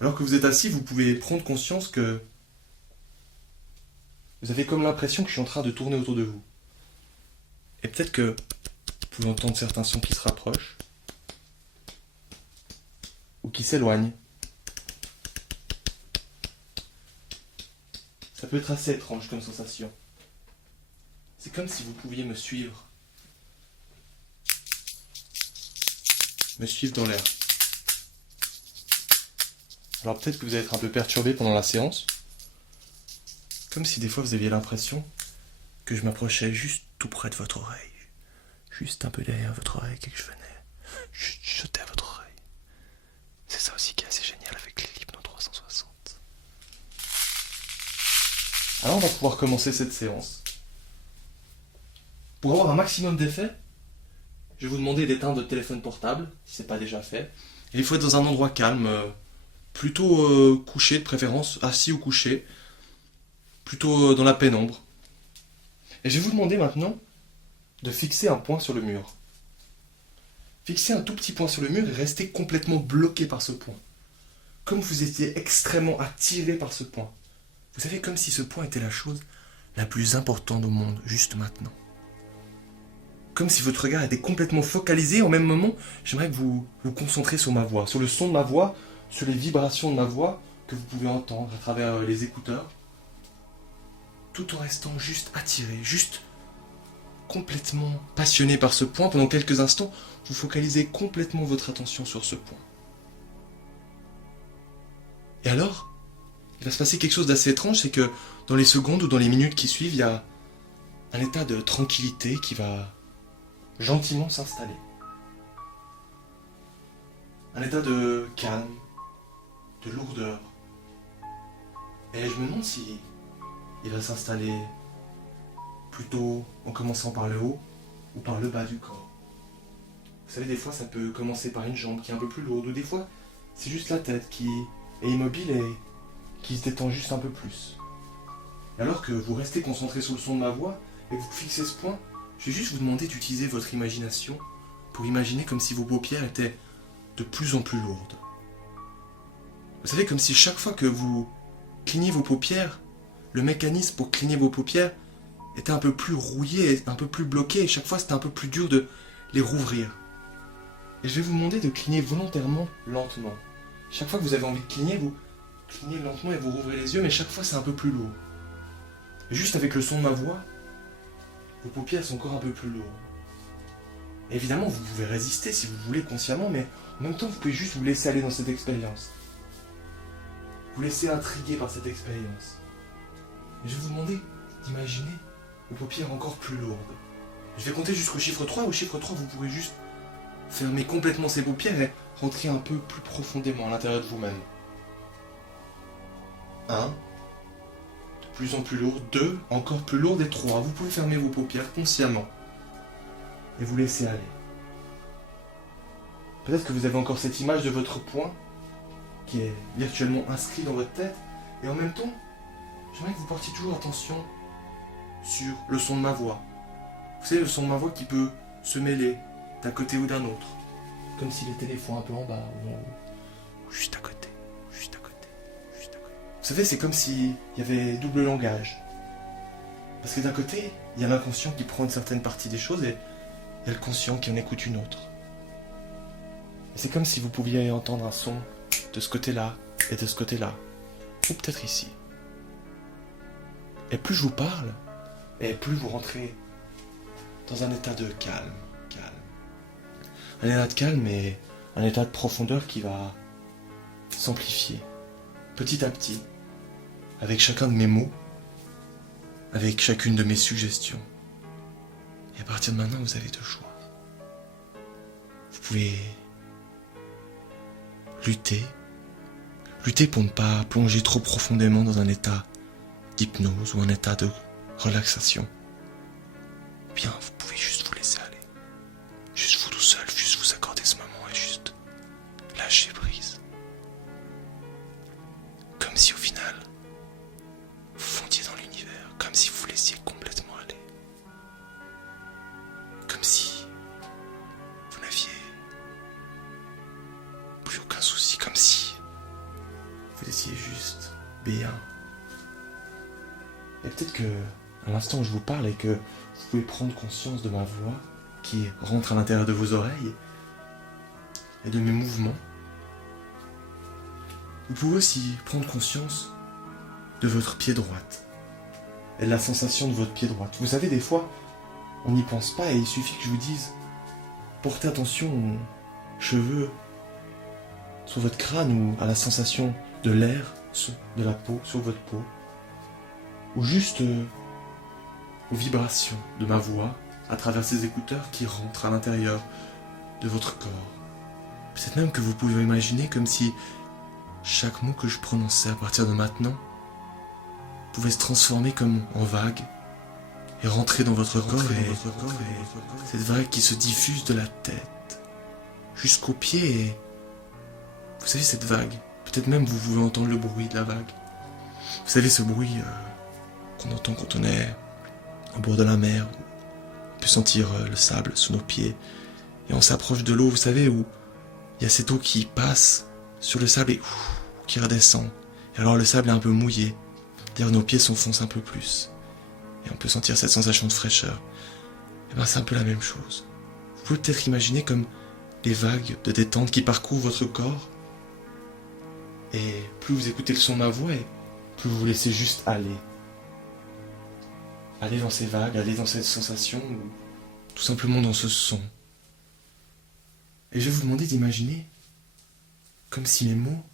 Alors que vous êtes assis, vous pouvez prendre conscience que vous avez comme l'impression que je suis en train de tourner autour de vous. Et peut-être que vous pouvez entendre certains sons qui se rapprochent ou qui s'éloignent. Ça peut être assez étrange comme sensation. C'est comme si vous pouviez me suivre. Me suivre dans l'air. Alors peut-être que vous allez être un peu perturbé pendant la séance. Comme si des fois vous aviez l'impression que je m'approchais juste tout près de votre oreille. Juste un peu derrière votre oreille et que je venais juste chuchoter à votre oreille. C'est ça aussi qui est assez génial avec les Hypno 360. Alors on va pouvoir commencer cette séance. Pour avoir un maximum d'effet, je vais vous demander d'éteindre votre téléphone portable, si ce n'est pas déjà fait. Et il faut être dans un endroit calme, plutôt couché de préférence, assis ou couché, plutôt dans la pénombre. Et je vais vous demander maintenant de fixer un point sur le mur. Fixez un tout petit point sur le mur et restez complètement bloqué par ce point. Comme vous étiez extrêmement attiré par ce point. Vous savez, comme si ce point était la chose la plus importante au monde, juste maintenant. Comme si votre regard était complètement focalisé. En même moment, j'aimerais que vous vous concentrez sur ma voix, sur le son de ma voix, sur les vibrations de ma voix que vous pouvez entendre à travers les écouteurs. Tout en restant juste attiré, juste complètement passionné par ce point. Pendant quelques instants, vous focalisez complètement votre attention sur ce point. Et alors, il va se passer quelque chose d'assez étrange, c'est que dans les secondes ou dans les minutes qui suivent, il y a un état de tranquillité qui va gentiment s'installer. Un état de calme, de lourdeur. Et je me demande si il va s'installer plutôt en commençant par le haut ou par le bas du corps. Vous savez, des fois ça peut commencer par une jambe qui est un peu plus lourde, ou des fois c'est juste la tête qui est immobile et qui se détend juste un peu plus. Et alors que vous restez concentré sur le son de ma voix et que vous fixez ce point, je vais juste vous demander d'utiliser votre imagination pour imaginer comme si vos paupières étaient de plus en plus lourdes. Vous savez, comme si chaque fois que vous clignez vos paupières, le mécanisme pour cligner vos paupières était un peu plus rouillé, un peu plus bloqué, et chaque fois c'était un peu plus dur de les rouvrir. Et je vais vous demander de cligner volontairement lentement. Chaque fois que vous avez envie de cligner, vous clignez lentement et vous rouvrez les yeux, mais chaque fois c'est un peu plus lourd. Et juste avec le son de ma voix, vos paupières sont encore un peu plus lourdes. Et évidemment, vous pouvez résister si vous voulez consciemment, mais en même temps, vous pouvez juste vous laisser aller dans cette expérience. Vous laisser intriguer par cette expérience. Et je vais vous demander d'imaginer vos paupières encore plus lourdes. Je vais compter jusqu'au chiffre 3. Au chiffre 3, vous pourrez juste fermer complètement ces paupières et rentrer un peu plus profondément à l'intérieur de vous-même. 1, de plus en plus lourd. 2, encore plus lourd. Et 3, vous pouvez fermer vos paupières consciemment et vous laisser aller. Peut-être que vous avez encore cette image de votre poing qui est virtuellement inscrit dans votre tête, et en même temps, j'aimerais que vous portiez toujours attention sur le son de ma voix. Vous savez, le son de ma voix qui peut se mêler d'un côté ou d'un autre, comme s'il était des fois un peu en bas ou en haut, ou juste à côté, juste à côté, juste à côté. Vous savez, c'est comme s'il y avait double langage. Parce que d'un côté, il y a l'inconscient qui prend une certaine partie des choses et il y a le conscient qui en écoute une autre. Et c'est comme si vous pouviez entendre un son de ce côté-là et de ce côté-là, ou peut-être ici. Et plus je vous parle, et plus vous rentrez dans un état de calme. Un état de calme et un état de profondeur qui va s'amplifier petit à petit avec chacun de mes mots, avec chacune de mes suggestions. Et à partir de maintenant, vous avez deux choix. Vous pouvez lutter pour ne pas plonger trop profondément dans un état d'hypnose ou un état de relaxation. Ou bien vous pouvez juste vous laisser aller. Juste vous tout seul, juste vous accorder ce moment et juste lâcher prise. Comme si au final, vous fondiez dans l'univers, comme si vous vous laissiez complètement aller. Comme si vous n'aviez plus aucun souci, comme si étiez juste bien. Et peut-être que, à l'instant où je vous parle et que vous pouvez prendre conscience de ma voix qui rentre à l'intérieur de vos oreilles et de mes mouvements, vous pouvez aussi prendre conscience de votre pied droite et de la sensation de votre pied droite. Vous savez, des fois, on n'y pense pas et il suffit que je vous dise portez attention aux cheveux sur votre crâne ou à la sensation de l'air, de la peau, sur votre peau, ou juste aux vibrations de ma voix à travers ces écouteurs qui rentrent à l'intérieur de votre corps. Peut-être même que vous pouvez imaginer comme si chaque mot que je prononçais à partir de maintenant pouvait se transformer comme en vague et rentrer dans votre corps et cette vague qui se diffuse de la tête jusqu'aux pieds et vous savez cette vague, peut-être même vous pouvez entendre le bruit de la vague. Vous savez ce bruit qu'on entend quand on est au bord de la mer, où on peut sentir le sable sous nos pieds et on s'approche de l'eau, vous savez, où il y a cette eau qui passe sur le sable et qui redescend. Et alors le sable est un peu mouillé, d'ailleurs nos pieds s'enfoncent un peu plus et on peut sentir cette sensation de fraîcheur. Et bien c'est un peu la même chose. Vous pouvez peut-être imaginer comme les vagues de détente qui parcourent votre corps et plus vous écoutez le son de ma voix et plus vous vous laissez juste aller. Aller dans ces vagues, aller dans cette sensation ou tout simplement dans ce son. Et je vais vous demander d'imaginer comme si mes mots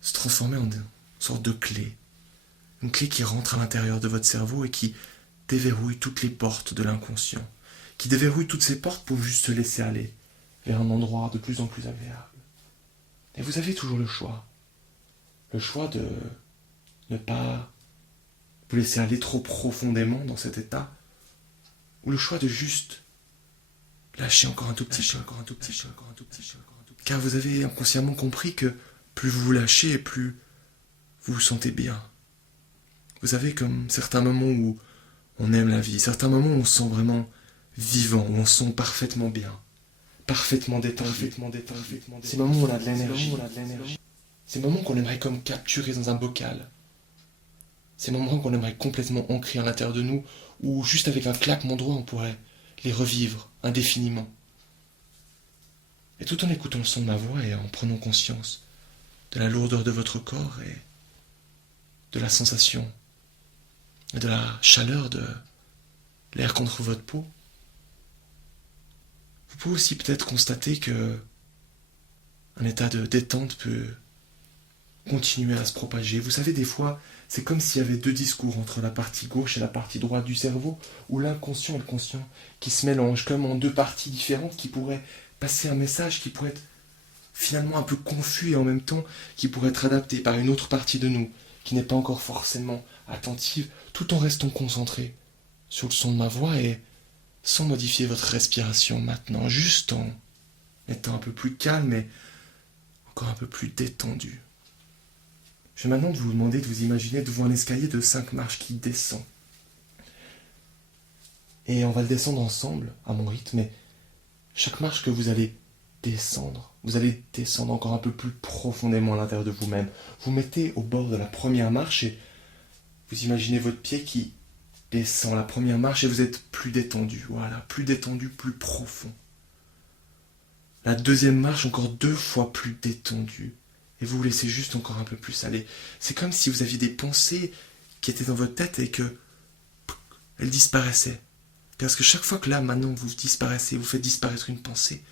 se transformaient en une sorte de clé. Une clé qui rentre à l'intérieur de votre cerveau et qui déverrouille toutes les portes de l'inconscient. Qui déverrouille toutes ces portes pour juste se laisser aller vers un endroit de plus en plus agréable. Et vous avez toujours le choix. Le choix de ne pas vous laisser aller trop profondément dans cet état. Ou le choix de juste lâcher encore un tout petit peu. Car vous avez inconsciemment compris que plus vous vous lâchez, plus vous vous sentez bien. Vous avez comme certains moments où on aime la vie, certains moments où on se sent vraiment vivant, où on se sent parfaitement bien, parfaitement détendu. Ces moments où on a de l'énergie. Ces moments qu'on aimerait comme capturer dans un bocal. Ces moments qu'on aimerait complètement ancrer à l'intérieur de nous, ou juste avec un claquement de doigts on pourrait les revivre indéfiniment. Et tout en écoutant le son de ma voix et en prenant conscience de la lourdeur de votre corps et de la sensation et de la chaleur de l'air contre votre peau, vous pouvez aussi peut-être constater que un état de détente peut continuer à se propager. Vous savez, des fois, c'est comme s'il y avait deux discours entre la partie gauche et la partie droite du cerveau, ou l'inconscient et le conscient qui se mélangent comme en deux parties différentes qui pourraient passer un message qui pourrait être finalement un peu confus et en même temps qui pourrait être adapté par une autre partie de nous qui n'est pas encore forcément attentive, tout en restant concentré sur le son de ma voix et sans modifier votre respiration maintenant, juste en étant un peu plus calme et encore un peu plus détendu. Je vais maintenant vous demander de vous imaginer devant un escalier de 5 marches qui descend. Et on va le descendre ensemble, à mon rythme, et chaque marche que vous allez descendre encore un peu plus profondément à l'intérieur de vous-même. Vous mettez au bord de la première marche et vous imaginez votre pied qui descend la première marche et vous êtes plus détendu. Voilà, plus détendu, plus profond. La deuxième marche, encore 2 fois plus détendue. Et vous vous laissez juste encore un peu plus aller. C'est comme si vous aviez des pensées qui étaient dans votre tête et que elles disparaissaient. Parce que chaque fois que là, maintenant, vous disparaissez, vous faites disparaître une pensée,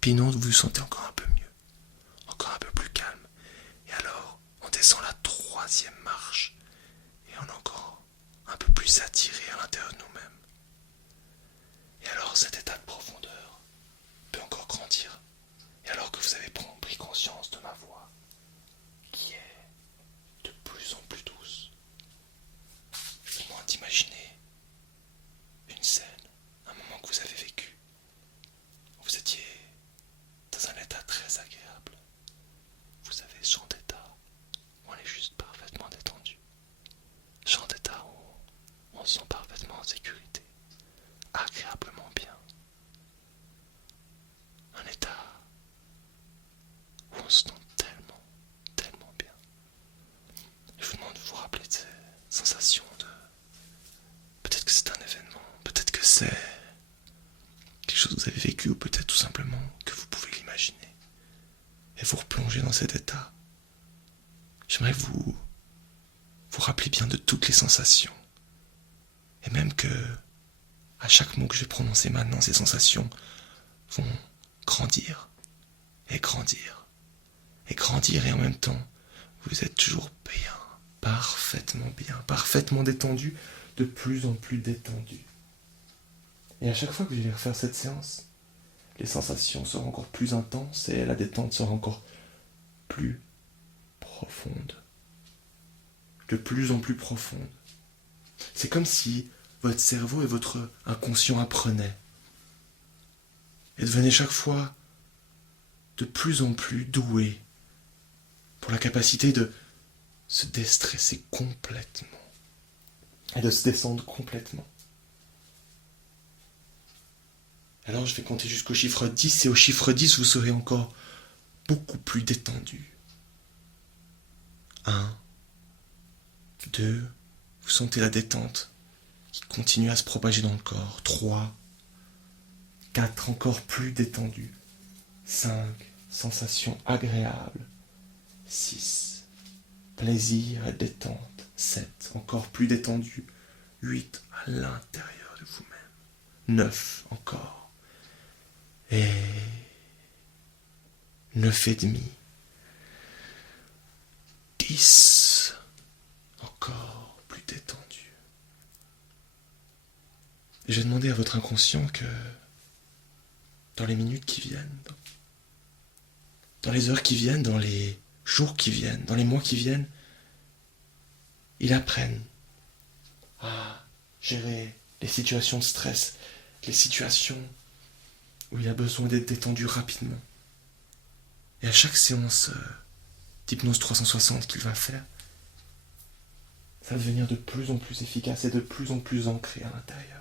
puis une autre, vous vous sentez encore un peu mieux, encore un peu plus calme. Et alors, on descend la 3e marche et on est encore un peu plus attiré à l'intérieur de nous-mêmes. Et alors, cet état de profondeur peut encore grandir. Et alors que vous avez pris conscience de ma voix, qui est de plus en plus douce, je vous demande d'imaginer une scène, un moment que vous avez vécu, où vous étiez dans un état très agréable. Vous savez, ce genre d'état où on est juste parfaitement détendu. Ce genre d'état où on se sent parfaitement en sécurité, agréablement bien, chose que vous avez vécu ou peut-être tout simplement que vous pouvez l'imaginer. Et vous replongez dans cet état. J'aimerais que vous rappelez bien de toutes les sensations. Et même que, à chaque mot que je vais prononcer maintenant, ces sensations vont grandir, et grandir, et grandir, et en même temps, vous êtes toujours bien, parfaitement détendu, de plus en plus détendu. Et à chaque fois que je vais refaire cette séance, les sensations seront encore plus intenses et la détente sera encore plus profonde. De plus en plus profonde. C'est comme si votre cerveau et votre inconscient apprenaient et devenaient chaque fois de plus en plus doués pour la capacité de se déstresser complètement et de se descendre complètement. Alors je vais compter jusqu'au chiffre 10 et au chiffre 10 vous serez encore beaucoup plus détendu. 1, 2, vous sentez la détente qui continue à se propager dans le corps. 3, 4, encore plus détendu. 5, sensation agréable. 6, plaisir et détente. 7, encore plus détendu. 8, à l'intérieur de vous-même. 9, encore. Et 9 et demi. 10, encore plus détendu. Je vais demander à votre inconscient que dans les minutes qui viennent, dans les heures qui viennent, dans les jours qui viennent, dans les mois qui viennent, il apprenne à gérer les situations de stress, les situations où il a besoin d'être détendu rapidement. Et à chaque séance d'hypnose 360 qu'il va faire, ça va devenir de plus en plus efficace et de plus en plus ancré à l'intérieur.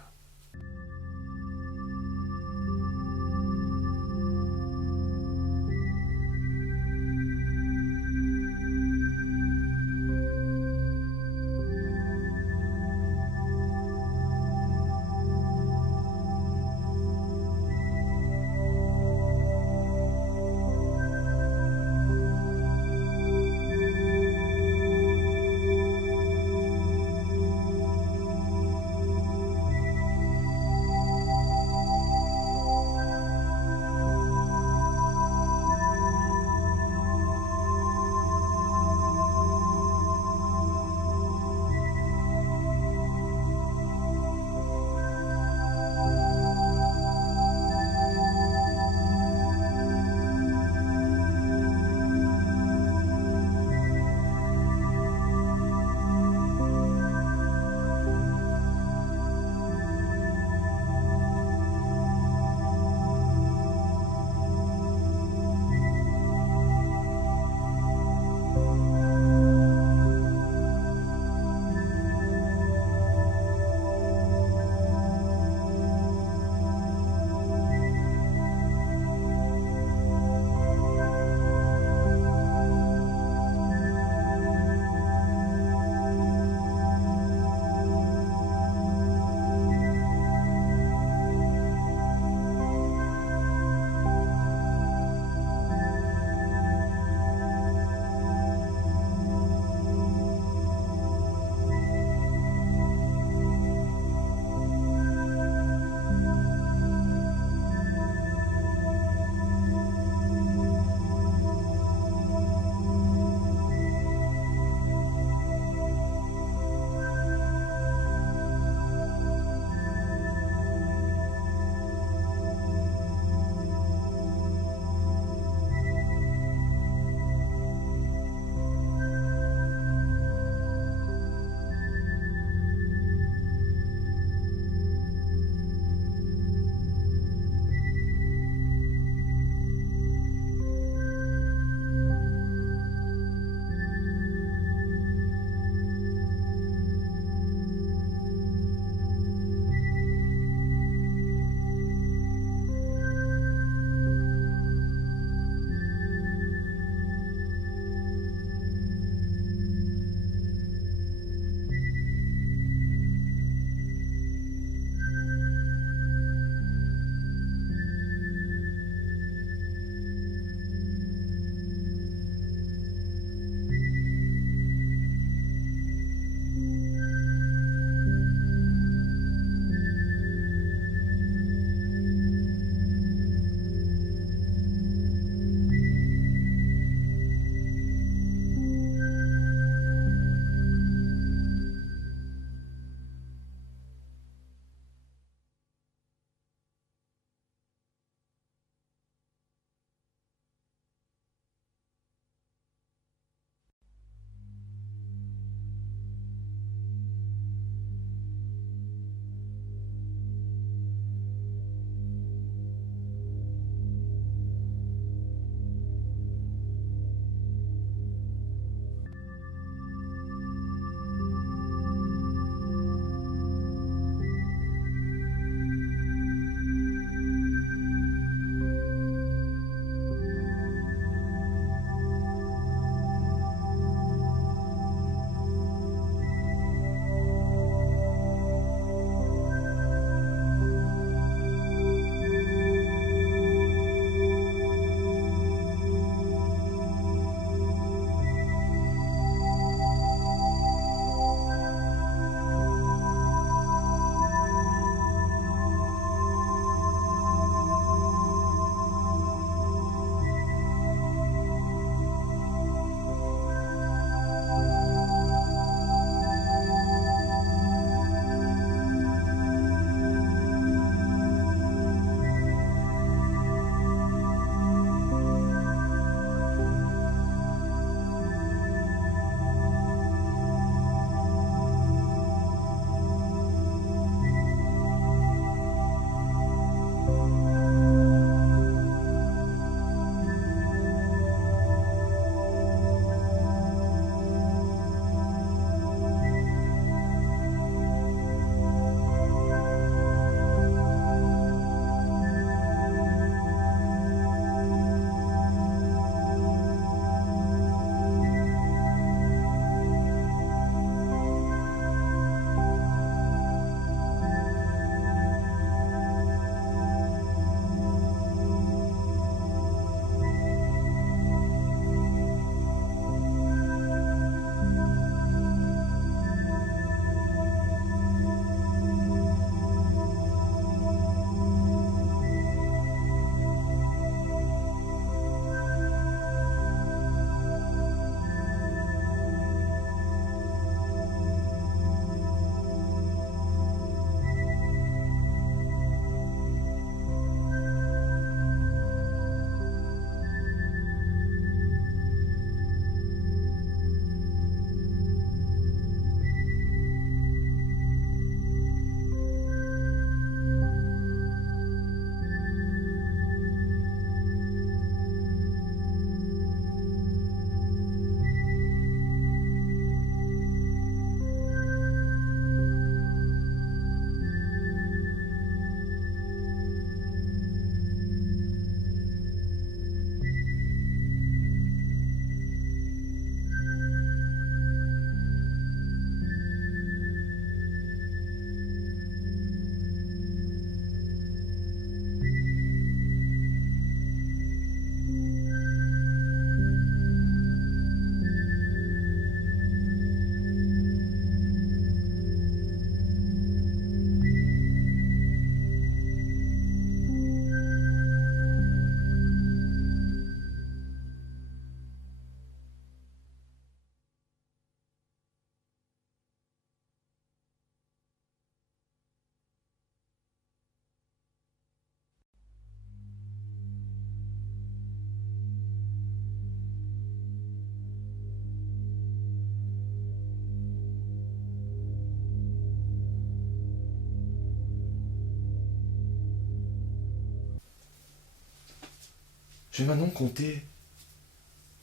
Je vais maintenant compter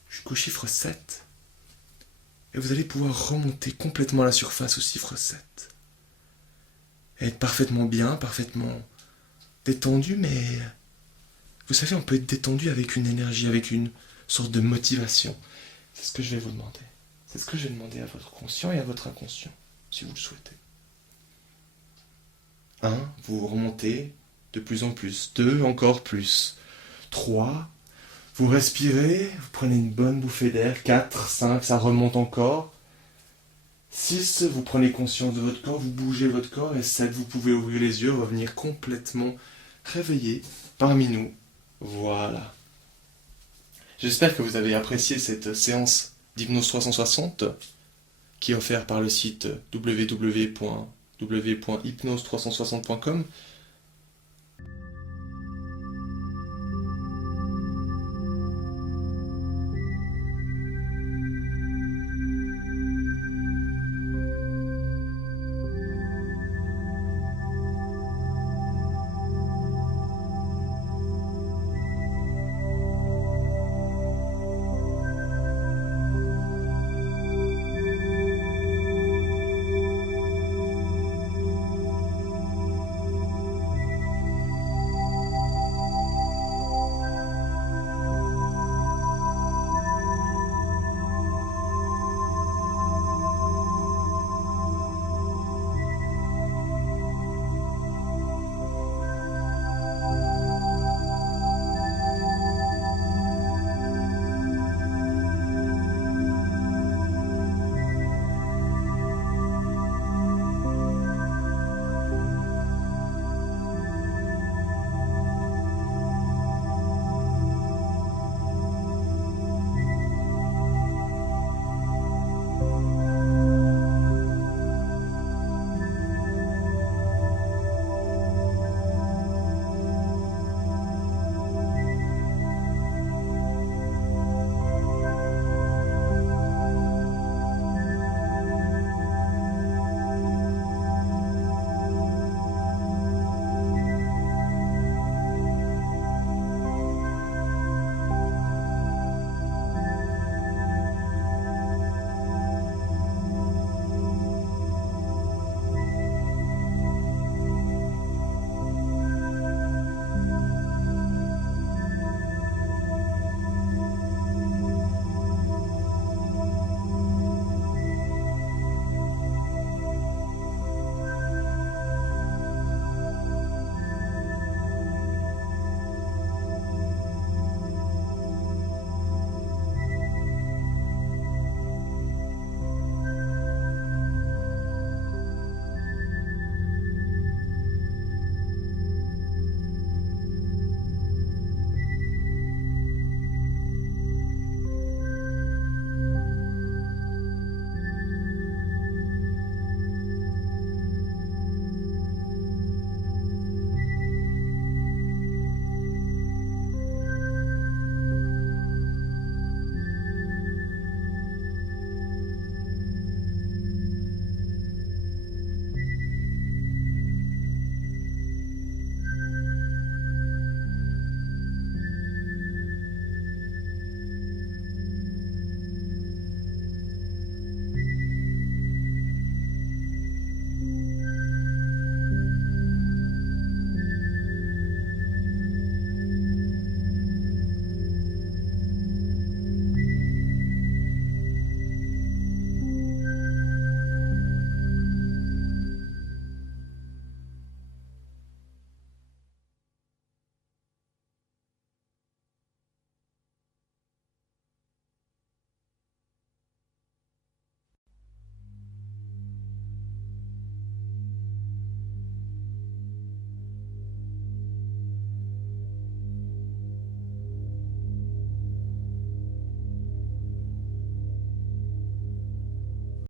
jusqu'au chiffre 7. Et vous allez pouvoir remonter complètement à la surface au chiffre 7. Et être parfaitement bien, parfaitement détendu, mais vous savez, on peut être détendu avec une énergie, avec une sorte de motivation. C'est ce que je vais vous demander. C'est ce que je vais demander à votre conscient et à votre inconscient, si vous le souhaitez. 1, vous remontez de plus en plus. 2, encore plus. 3, vous respirez, vous prenez une bonne bouffée d'air. 4, 5, ça remonte encore. 6, vous prenez conscience de votre corps, vous bougez votre corps. Et 7, vous pouvez ouvrir les yeux, revenir complètement réveillé parmi nous. Voilà. J'espère que vous avez apprécié cette séance d'Hypnose 360 qui est offerte par le site www.hypnose360.com